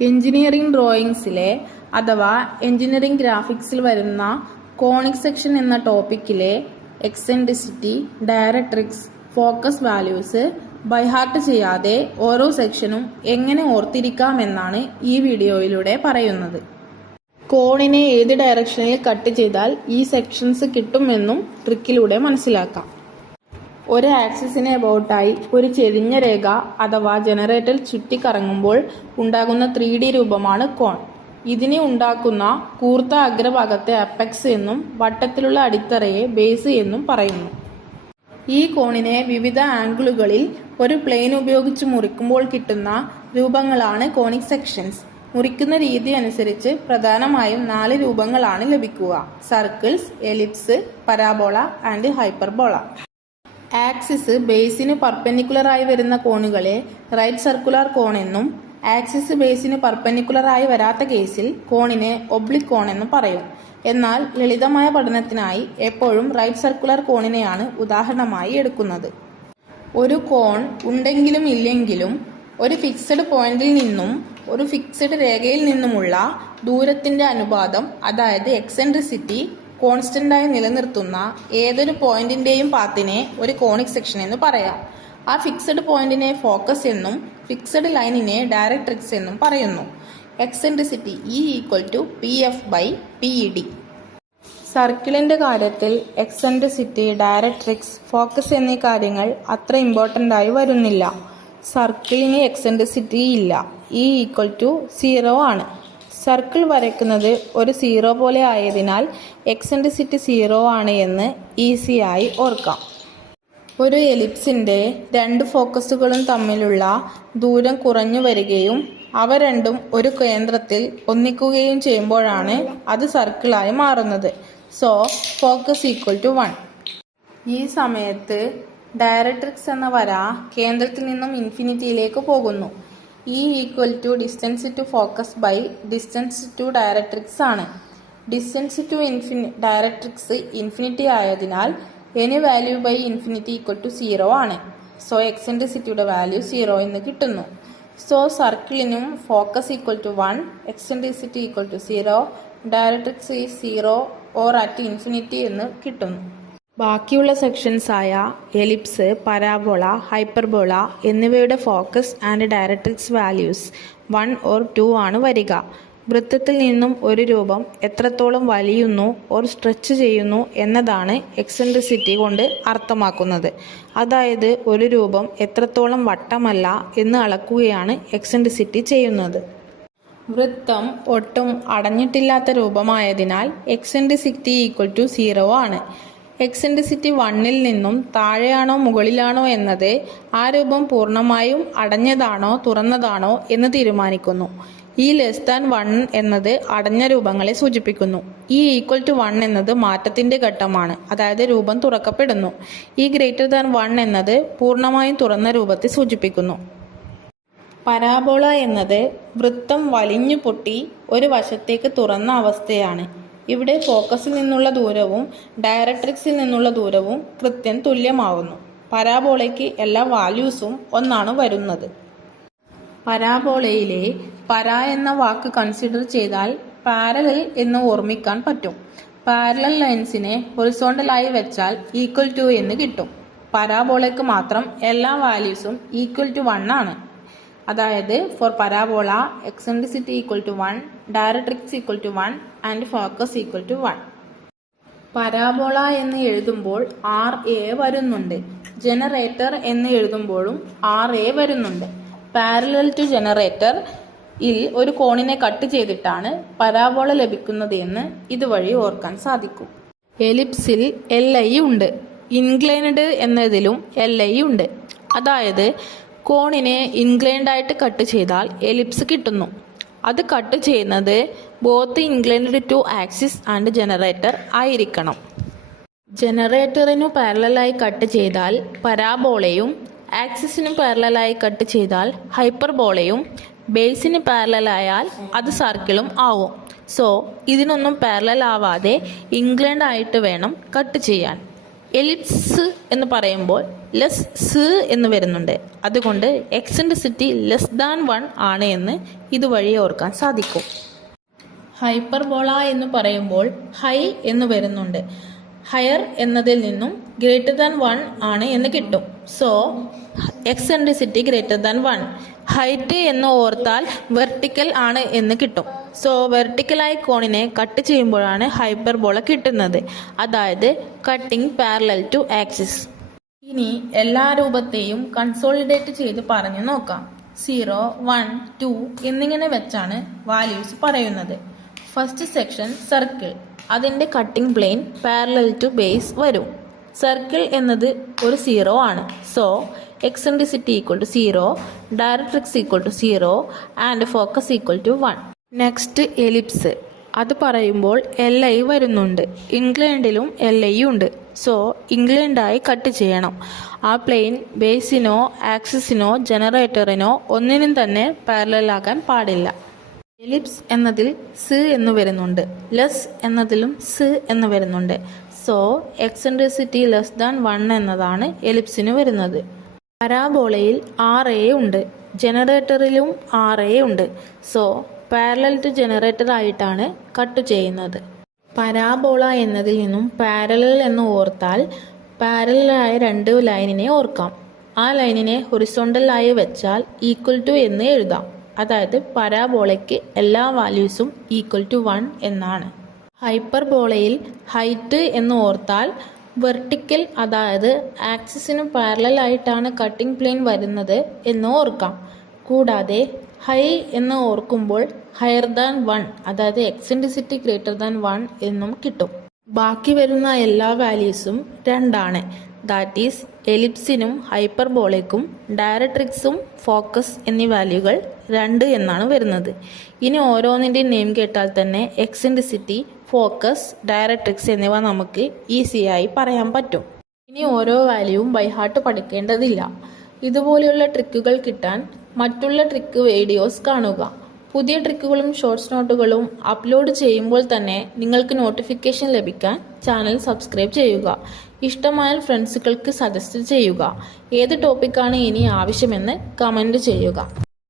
Engineering ഡ്രോയിങ്സിലെ അഥവാ engineering ഗ്രാഫിക്സിൽ വരുന്ന conic section എന്ന ടോപ്പിക്കിലെ eccentricity, directrix, focus values by heart ചെയ്യാതെ ഓരോ സെക്ഷനും എങ്ങനെ ഓർത്തിരിക്കാമെന്നാണ് ഈ വീഡിയോയിലൂടെ പറയുന്നത്. കോണിനെ ഏത് ഡയറക്ഷനിൽ കട്ട് ചെയ്താൽ ഈ സെക്ഷൻസ് കിട്ടുമെന്നും ട്രിക്കിലൂടെ മനസ്സിലാക്കാം. ഒരു ആക്സിസിന് എബൌട്ടായി ഒരു ചെരിഞ്ഞ രേഖ അഥവാ ജനറേറ്റർ ചുറ്റിക്കറങ്ങുമ്പോൾ ഉണ്ടാകുന്ന 3D രൂപമാണ് കോൺ. ഇതിനെ ഉണ്ടാക്കുന്ന കൂർത്ത അഗ്രഭാഗത്തെ അപ്പെക്സ് എന്നും വട്ടത്തിലുള്ള അടിത്തറയെ ബേസ് എന്നും പറയുന്നു. ഈ കോണിനെ വിവിധ ആംഗിളുകളിൽ ഒരു പ്ലെയിൻ ഉപയോഗിച്ച് മുറിക്കുമ്പോൾ കിട്ടുന്ന രൂപങ്ങളാണ് കോണിക് സെക്ഷൻസ്. മുറിക്കുന്ന രീതി അനുസരിച്ച് പ്രധാനമായും 4 രൂപങ്ങളാണ് ലഭിക്കുക: circles, ellipse, parabola and hyperbola. Axis basin perpendicular ആയി വരുന്ന കോണുകളെ റൈറ്റ് സർക്കുലർ കോൺ എന്നും, ആക്സിസ് ബേസിന് പെർപെൻഡിക്കുലർ ആയി വരാത്ത കേസിൽ കോണിനെ ഒബ്ലിക് കോൺ എന്നും പറയും. എന്നാൽ ലളിതമായ പഠനത്തിനായി എപ്പോഴും റൈറ്റ് സർക്കുലർ കോണിനെയാണ് ഉദാഹരണമായി എടുക്കുന്നത്. ഒരു കോൺ ഉണ്ടെങ്കിലും ഇല്ലെങ്കിലും ഒരു ഫിക്സഡ് പോയിന്റിൽ നിന്നും ഒരു ഫിക്സഡ് രേഖയിൽ നിന്നുമുള്ള ദൂരത്തിന്റെ അനുപാതം, അതായത് എക്സെൻട്രിസിറ്റി, കോൺസ്റ്റന്റായി നിലനിർത്തുന്ന ഏതൊരു പോയിന്റിന്റെയും പാത്തിനെ ഒരു കോണിക് സെക്ഷൻ എന്ന് പറയാം. ആ ഫിക്സഡ് പോയിന്റിനെ ഫോക്കസ് എന്നും ഫിക്സഡ് ലൈനിനെ ഡയറക്ട്രിക്സ് എന്നും പറയുന്നു. Eccentricity E=PF/PED. സർക്കിളിന്റെ കാര്യത്തിൽ എക്സെൻട്രിസിറ്റി, ഡയറക്ട്രിക്സ്, ഫോക്കസ് എന്നീ കാര്യങ്ങൾ അത്ര ഇമ്പോർട്ടന്റ് ആയി വരുന്നില്ല. സർക്കിളിന് എക്സെൻട്രിസിറ്റി ഇല്ല. E=0 ആണ്. സർക്കിൾ വരയ്ക്കുന്നത് ഒരു 0 പോലെ ആയതിനാൽ എക്സെൻട്രിസിറ്റി 0 ആണ് എന്ന് ഈസിയായി ഓർക്കാം. ഒരു എലിപ്സിന്റെ 2 ഫോക്കസുകളും തമ്മിലുള്ള ദൂരം കുറഞ്ഞു വരികയും അവ രണ്ടും ഒരു കേന്ദ്രത്തിൽ ഒന്നിക്കുകയും ചെയ്യുമ്പോഴാണ് അത് സർക്കിളായി മാറുന്നത്. So focus =1. ഈ സമയത്ത് ഡയറക്ട്രിക്സ് എന്ന വര കേന്ദ്രത്തിൽ നിന്നും ഇൻഫിനിറ്റിയിലേക്ക് പോകുന്നു. E=ഡിസ്റ്റൻസ് to focus by distance to directrix ആണ്. ഡിസ്റ്റൻസ് ടു ഡയറക്ട്രിക്സ് ഇൻഫിനിറ്റി ആയതിനാൽ എനി വാല്യൂ ബൈ ഇൻഫിനിറ്റി =0 ആണ്. സോ എക്സെൻട്രിസിറ്റിയുടെ വാല്യൂ 0 എന്ന് കിട്ടുന്നു. സോ സർക്കിളിനും focus =1, eccentricity =0, directrix is 0 or at infinity എന്ന് കിട്ടുന്നു. ബാക്കിയുള്ള സെക്ഷൻസ് ആയ എലിപ്സ്, പരാബോള, ഹൈപ്പർബോള എന്നിവയുടെ focus and directrix values 1 or 2 ആണ് വരിക. വൃത്തത്തിൽ നിന്നും ഒരു രൂപം എത്രത്തോളം വലിയുന്നു ഓർ സ്ട്രെച്ച് ചെയ്യുന്നു എന്നതാണ് എക്സെൻട്രിസിറ്റി കൊണ്ട് അർത്ഥമാക്കുന്നത്. അതായത് ഒരു രൂപം എത്രത്തോളം വട്ടമല്ല എന്ന് അളക്കുകയാണ് എക്സെൻട്രിസിറ്റി ചെയ്യുന്നത്. വൃത്തം ഒട്ടും അടഞ്ഞിട്ടില്ലാത്ത രൂപമായതിനാൽ എക്സെൻട്രിസിറ്റി =0 ആണ്. എക്സെൻട്രിസിറ്റി 1ൽ നിന്നും താഴെയാണോ മുകളിലാണോ എന്നത് ആ രൂപം പൂർണ്ണമായും അടഞ്ഞതാണോ തുറന്നതാണോ എന്ന് തീരുമാനിക്കുന്നു. E 1 എന്നത് അടഞ്ഞ രൂപങ്ങളെ സൂചിപ്പിക്കുന്നു. E=1 എന്നത് മാറ്റത്തിന്റെ ഘട്ടമാണ്, അതായത് രൂപം തുറക്കപ്പെടുന്നു. E 1 എന്നത് പൂർണ്ണമായും തുറന്ന രൂപത്തെ സൂചിപ്പിക്കുന്നു. പരാബോള എന്നത് വൃത്തം വലിഞ്ഞു പൊട്ടി ഒരു വശത്തേക്ക് തുറന്ന അവസ്ഥയാണ്. ഇവിടെ ഫോക്കസിൽ നിന്നുള്ള ദൂരവും ഡയറക്ട്രിക്സിൽ നിന്നുള്ള ദൂരവും കൃത്യം തുല്യമാവുന്നു. പരാബോളയ്ക്ക് എല്ലാ വാല്യൂസും ഒന്നാണ് വരുന്നത്. പരാബോളയിലെ പര എന്ന വാക്ക് കൺസിഡർ ചെയ്താൽ പാരലൽ എന്ന് ഓർമ്മിക്കാൻ പറ്റും. പാരലൽ ലൈൻസിനെ ഹൊറിസോണ്ടലായി വെച്ചാൽ =2 എന്ന് കിട്ടും. പരാബോളയ്ക്ക് മാത്രം എല്ലാ വാല്യൂസും =1 ആണ്. അതായത് for parabola eccentricity =1, directrix =1 and focus =1. Parabola എന്ന് എഴുതുമ്പോൾ RA വരുന്നുണ്ട്. ജനറേറ്റർ എന്ന് എഴുതുമ്പോഴും RA വരുന്നുണ്ട്. പാരലൽ ടു ജനറേറ്റർ ൽ ഒരു കോണിനെ കട്ട് ചെയ്തിട്ടാണ് പരാബോള ലഭിക്കുന്നത് എന്ന് ഇതുവഴി ഓർക്കാൻ സാധിക്കും. എലിപ്സിൽ LI ഉണ്ട്. ഇൻക്ലൈൻഡ് എന്നതിലും LI ഉണ്ട്. അതായത് കോണിനെ ഇൻക്ലൈൻഡ് ആയിട്ട് കട്ട് ചെയ്താൽ എലിപ്സ് കിട്ടുന്നു. അത് കട്ട് ചെയ്യുന്നത് both inclined to axis and generator ആയിരിക്കണം. ജനറേറ്ററിനു പാരലലായി കട്ട് ചെയ്താൽ പരാബോളയും, ആക്സിസിന് പാരലലായി കട്ട് ചെയ്താൽ ഹൈപ്പർബോളയും, ബേസിന് പാരലലായാൽ അത് സർക്കിളും ആവും. സോ ഇതിനൊന്നും പാരലൽ ആവാതെ ഇൻക്ലൈൻഡ് ആയിട്ട് വേണം കട്ട് ചെയ്യാൻ. എലിപ്സ് എന്ന് പറയുമ്പോൾ ലെസ് സ് എന്ന് വരുന്നുണ്ട്. അതുകൊണ്ട് എക്സെൻട്രിസിറ്റി ലെസ് ദാൻ 1 ആണ് എന്ന് ഇതുവഴി ഓർക്കാൻ സാധിക്കും. ഹൈപ്പർബോള എന്ന് പറയുമ്പോൾ ഹൈ എന്ന് വരുന്നുണ്ട്. ഹയർ എന്നതിൽ നിന്നും ഗ്രേറ്റർ ദാൻ 1 ആണ് എന്ന് കിട്ടും. So eccentricity greater than 1. Height എന്ന് ഓർത്താൽ വെർട്ടിക്കൽ ആണ് എന്ന് കിട്ടും. സോ വെർട്ടിക്കലായി കോണിനെ കട്ട് ചെയ്യുമ്പോഴാണ് ഹൈപ്പർബോള കിട്ടുന്നത്, അതായത് കട്ടിംഗ് പാരലൽ ടു ആക്സിസ്. ഇനി എല്ലാ രൂപത്തെയും കൺസോളിഡേറ്റ് ചെയ്ത് പറഞ്ഞു നോക്കാം. 0, 1, 2 എന്നിങ്ങനെ വെച്ചാണ് വാല്യൂസ് പറയുന്നത്. First section circle. അതിൻ്റെ cutting plane parallel to base വരും. സർക്കിൾ എന്നത് ഒരു 0 ആണ്. So eccentricity equal to 0, directrix equal to 0 and focus equal to 1. Next ellipse. അത് പറയുമ്പോൾ LI വരുന്നുണ്ട്. ഇംഗ്ലണ്ടിലും LI ഉണ്ട്. സോ ഇംഗ്ലണ്ടായി കട്ട് ചെയ്യണം. ആ പ്ലെയിൻ ബേസിനോ ആക്സിസിനോ ജനറേറ്ററിനോ ഒന്നിനും തന്നെ പാരലലാകാൻ പാടില്ല. എലിപ്സ് എന്നതിൽ സ് എന്ന് വരുന്നുണ്ട്. ലെസ് എന്നതിലും സ് എന്ന് വരുന്നുണ്ട്. സോ എക്സെൻട്രിസിറ്റി ലെസ് ദാൻ 1 എന്നതാണ് എലിപ്സിന് വരുന്നത്. പരാബോളയിൽ RA ഉണ്ട്. ജനറേറ്ററിലും RA ഉണ്ട്. സോ പാരലൽ ടു ജനറേറ്റർ ആയിട്ടാണ് കട്ട് ചെയ്യുന്നത്. പരാബോള എന്നതിൽ നിന്നും പാരലൽ എന്ന് ഓർത്താൽ പാരലലായ 2 ലൈനിനെ ഓർക്കാം. ആ ലൈനിനെ ഹൊറിസോണ്ടലായി വെച്ചാൽ ഈക്വൽ ടു എന്ന് എഴുതാം. അതായത് പരാബോളയ്ക്ക് എല്ലാ വാല്യൂസും ഈക്വൽ ടു 1 എന്നാണ്. ഹൈപ്പർബോളയിൽ ഹൈറ്റ് എന്ന് ഓർത്താൽ വെർട്ടിക്കൽ, അതായത് ആക്സിസിന് പാരലൽ ആയിട്ടാണ് കട്ടിംഗ് പ്ലെയിൻ വരുന്നത് എന്ന് ഓർക്കാം. കൂടാതെ ഹൈ എന്ന് ഓർക്കുമ്പോൾ ഹയർ ദാൻ 1, അതായത് എക്സെൻട്രിസിറ്റി ഗ്രേറ്റർ ദാൻ 1 എന്നും കിട്ടും. ബാക്കി വരുന്ന എല്ലാ വാല്യൂസും 2 ആണ്. ദാറ്റ് ഈസ് എലിപ്സിനും ഹൈപ്പർബോളയ്ക്കും ഡയറക്ട്രിക്സും ഫോക്കസ് എന്നീ വാല്യൂകൾ 2 എന്നാണ് വരുന്നത്. ഇനി ഓരോന്നിൻ്റെയും നെയിം കേട്ടാൽ തന്നെ എക്സെൻട്രിസിറ്റി, ഫോക്കസ്, ഡയറക്ട്രിക്സ് എന്നിവ നമുക്ക് ഈസിയായി പറയാൻ പറ്റും. ഇനി ഓരോ വാല്യൂവും ബൈഹാർട്ട് പഠിക്കേണ്ടതില്ല. ഇതുപോലെയുള്ള ട്രിക്കുകൾ കിട്ടാൻ മറ്റുള്ള ട്രിക്ക് വീഡിയോസ് കാണുക. പുതിയ ട്രിക്കുകളും ഷോർട്സ് നോട്ടുകളും അപ്ലോഡ് ചെയ്യുമ്പോൾ തന്നെ നിങ്ങൾക്ക് നോട്ടിഫിക്കേഷൻ ലഭിക്കാൻ ചാനൽ സബ്സ്ക്രൈബ് ചെയ്യുക. ഇഷ്ടമായാൽ ഫ്രണ്ട്സുകൾക്ക് സജസ്റ്റ് ചെയ്യുക. ഏത് ടോപ്പിക്കാണ് ഇനി ആവശ്യമെന്ന് കമൻറ്റ് ചെയ്യുക.